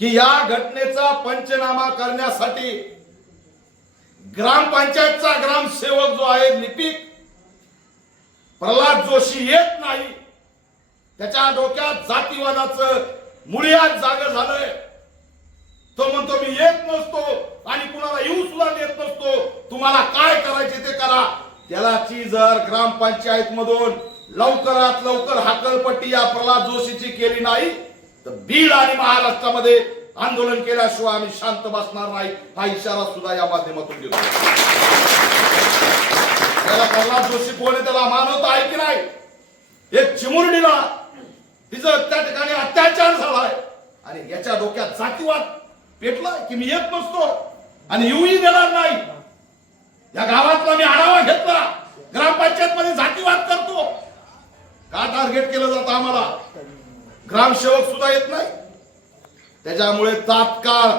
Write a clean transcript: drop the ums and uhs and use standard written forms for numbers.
की या घटनेचा पंचनामा करण्यासाठी ग्रामपंचायतचा ग्रामसेवक जो आहे लिपिक प्रल्हाद जोशी येत नाही, त्याच्या डोक्यात जातीवादाचं मुळीच जागं झालंय. तो म्हणतो मी येत नसतो आणि कुणाला येऊ सुद्धा देत नसतो, तुम्हाला काय करायचे ते करा. त्यालाची जर ग्रामपंचायत मधून लवकरात लवकर हाकलपट्टी या प्रल्हाद जोशीची केली नाही तर बीड आणि महाराष्ट्रामध्ये आंदोलन केल्याशिवाय आम्ही शांत बसणार नाही, हा इशारा सुद्धा या माध्यमातून देतो. त्याला प्रल्हाद जोशी कोण आहे त्याला मानवत आहे की नाही? एक चिमुरडीला तिचं त्या ठिकाणी अत्याचार झालाय आणि याच्या डोक्यात जातीवाद पेटलाय की मी येत नसतो आणि येऊही देणार नाही. या गावातला मी आढावा घेतला, ग्रामपंचायत मध्ये जातीवाद करतो का टार्गेट केलं जातं आम्हाला? ग्रामसेवक सुद्धा येत नाही. त्याच्यामुळे तात्काळ